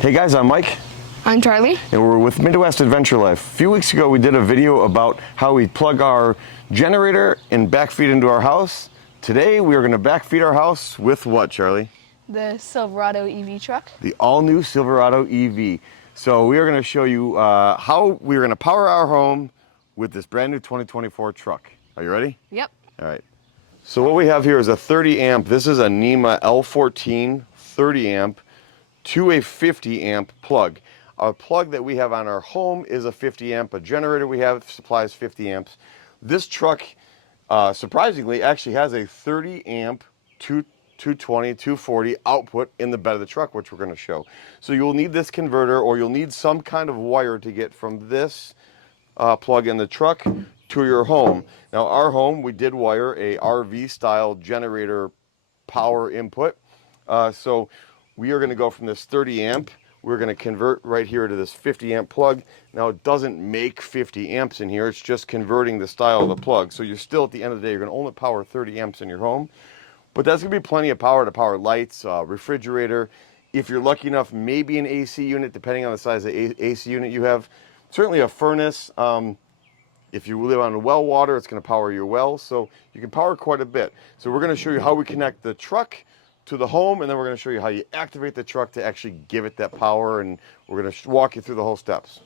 Hey guys, I'm Mike. I'm Charlie. And we're with Midwest Adventure Life. A few weeks ago we did a video about how we plug our generator and backfeed into our house. Today we are going to backfeed our house with what, Charlie? The Silverado EV truck. The all-new Silverado EV. So we are going to show you how we are going to power our home with this brand new 2024 truck. Are you ready? Yep. All right. So what we have here is a 30 amp. This is a NEMA L14 30 amp to a 50 amp plug. Our plug that we have on our home is a 50 amp. A generator we have supplies 50 amps. This truck, surprisingly, actually has a 30 amp 220, 240 output in the bed of the truck, which we're going to show. So you'll need this converter, or you'll need some kind of wire to get from this plug in the truck to your home. Now our home, we did wire a RV style generator power input. So we are going to go from this 30 amp, we're going to convert right here to this 50 amp plug. Now it doesn't make 50 amps in here, it's just converting the style of the plug. So you're still, at the end of the day, you're going to only power 30 amps in your home. But that's going to be plenty of power to power lights, refrigerator. If you're lucky enough, maybe an AC unit, depending on the size of AC unit you have. Certainly a furnace. If you live on well water, it's going to power your well. So you can power quite a bit. So we're going to show you how we connect the truck to the home, and then we're going to show you how you activate the truck to actually give it that power, and we're going to walk you through the whole steps.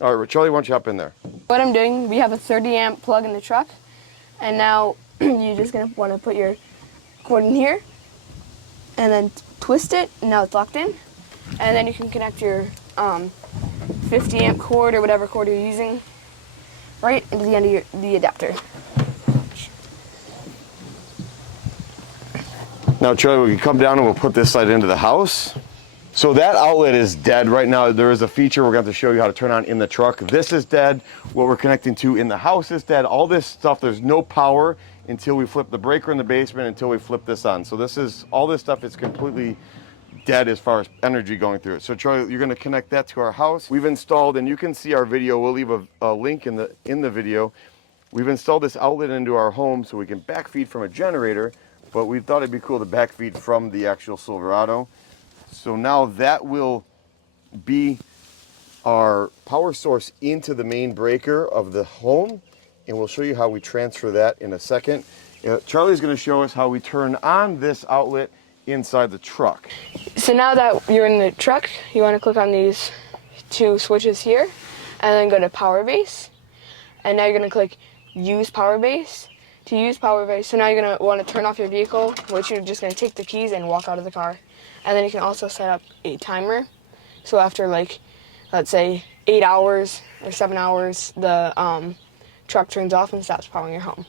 All right, Charlie, why don't you hop in there? What I'm doing, we have a 30 amp plug in the truck, and now you're just going to want to put your cord in here, and then twist it, and now it's locked in. And then you can connect your 50 amp cord or whatever cord you're using right into the end of the adapter. Now, Charlie, we can come down and we'll put this side into the house. So that outlet is dead right now. There is a feature we're going to have to show you how to turn on in the truck. This is dead. What we're connecting to in the house is dead. All this stuff, there's no power until we flip the breaker in the basement, until we flip this on. So this is, all this stuff is completely dead as far as energy going through it. So Charlie, you're going to connect that to our house. We've installed, and you can see our video, we'll leave a link in the video. We've installed this outlet into our home so we can backfeed from a generator, but we thought it'd be cool to backfeed from the actual Silverado. So now that will be our power source into the main breaker of the home, and we'll show you how we transfer that in a second. Charlie's going to show us how we turn on this outlet inside the truck. So now that you're in the truck, you want to click on these two switches here, and then go to PowerBase, and now you're going to click Use PowerBase. To use PowerBase, so now you're going to want to turn off your vehicle, which you're just going to take the keys and walk out of the car. And then you can also set up a timer. So after, like, let's say 8 hours or 7 hours, the truck turns off and stops powering your home.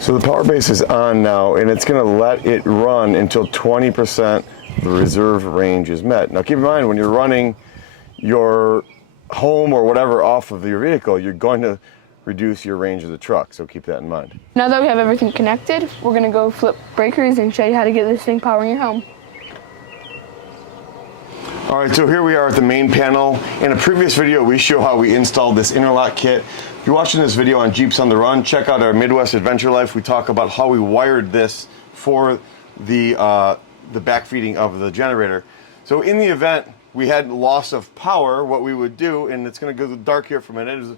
So the PowerBase is on now, and it's going to let it run until 20% the reserve range is met. Now keep in mind, when you're running your home or whatever off of your vehicle, you're going to reduce your range of the truck, so keep that in mind. Now that we have everything connected, we're going to go flip breakers and show you how to get this thing powering your home. All right, so here we are at the main panel. In a previous video, we show how we installed this interlock kit. If you're watching this video on Jeeps on the Run, check out our Midwest Adventure Life. We talk about how we wired this for the backfeeding of the generator. So in the event we had loss of power, what we would do, and it's going to go dark here for a minute, is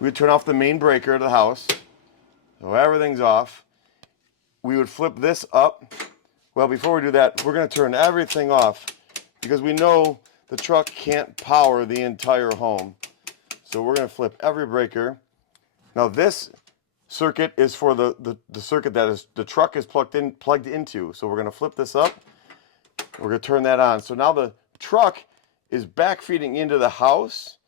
we would turn off the main breaker of the house, so everything's off. We would flip this up. Well, before we do that, we're going to turn everything off because we know the truck can't power the entire home. So we're going to flip every breaker. Now this circuit is for the circuit that is the truck is plugged into. So we're going to flip this up. We're going to turn that on. So now the truck is backfeeding into the house,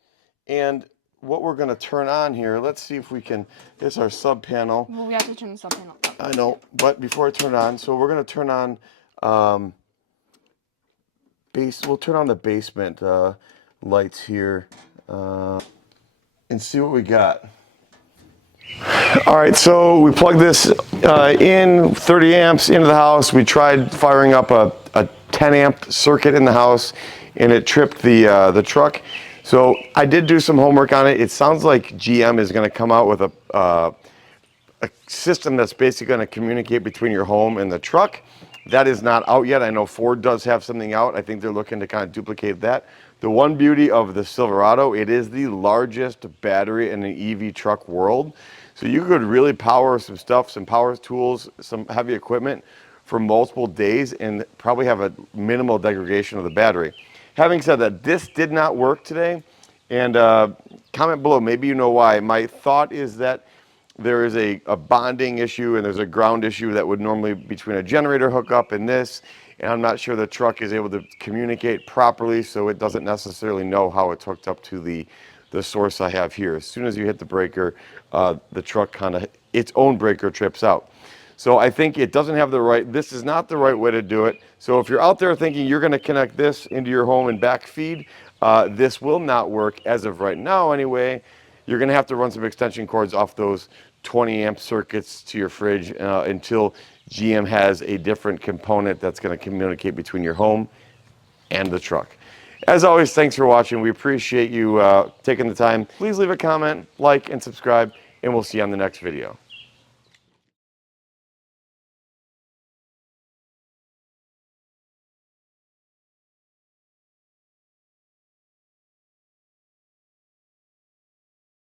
and what we're going to turn on here, let's see if we can, this is our sub panel. Well, we have to turn the sub panel up. I know, but before I turn it on, so we're going to turn on we'll turn on the basement lights here and see what we got. All right, so we plugged this in 30 amps into the house. We tried firing up a 10 amp circuit in the house, and it tripped the truck. So I did do some homework on it. It sounds like GM is going to come out with a system that's basically going to communicate between your home and the truck. That is not out yet. I know Ford does have something out. I think they're looking to kind of duplicate that. The one beauty of the Silverado, it is the largest battery in the EV truck world. So you could really power some stuff, some power tools, some heavy equipment for multiple days and probably have a minimal degradation of the battery. Having said that, this did not work today. And comment below, maybe you know why. My thought is that there is a bonding issue and there's a ground issue that would normally be between a generator hookup and this. And I'm not sure the truck is able to communicate properly, so it doesn't necessarily know how it's hooked up to the source I have here. As soon as you hit the breaker, the truck kind of, its own breaker trips out. So I think it doesn't have the right, this is not the right way to do it. So if you're out there thinking you're gonna connect this into your home and backfeed, this will not work as of right now anyway. You're gonna have to run some extension cords off those 20 amp circuits to your fridge until GM has a different component that's gonna communicate between your home and the truck. As always, thanks for watching. We appreciate you taking the time. Please leave a comment, like, and subscribe, and we'll see you on the next video.